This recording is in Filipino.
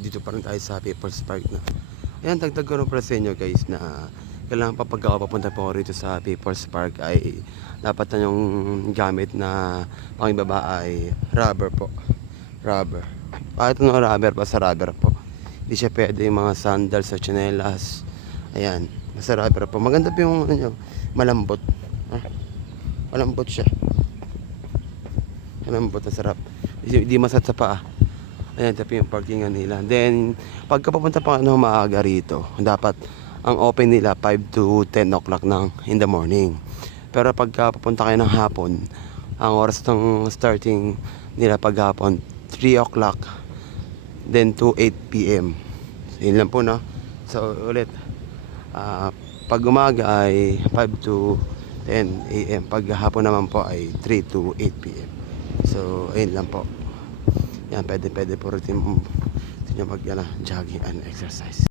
dito pa rin tayo sa People's Park na. Ayan, dagdag ko na pala sa inyo guys na kailangan pa pagka papunta po rito sa People's Park ay dapat na yung gamit na pangibaba ay rubber po. Rubber. Kahit ano rubber, basta rubber po. Hindi siya pwede yung mga sandals o tsinelas. Ayan, basta rubber po. Maganda po yung ano, malambot. Malambot siya. Malambot na sarap. Hindi masat sa paa. Ayan, tapi yung parkingan nila. Then, pagka papunta pa maaga rito, dapat ang open nila 5 to 10 o'clock in the morning. Pero pagka papunta kayo ng hapon, ang oras ng starting nila paghapon 3 o'clock then to 8 p.m. So, yun lang po, no? So, ulit, pag umaga ay 5 to 10 a.m. Pag hapon naman po ay 3 to 8 p.m. So, ayun lang po. Yan, pwede po rin mag jogging and exercise.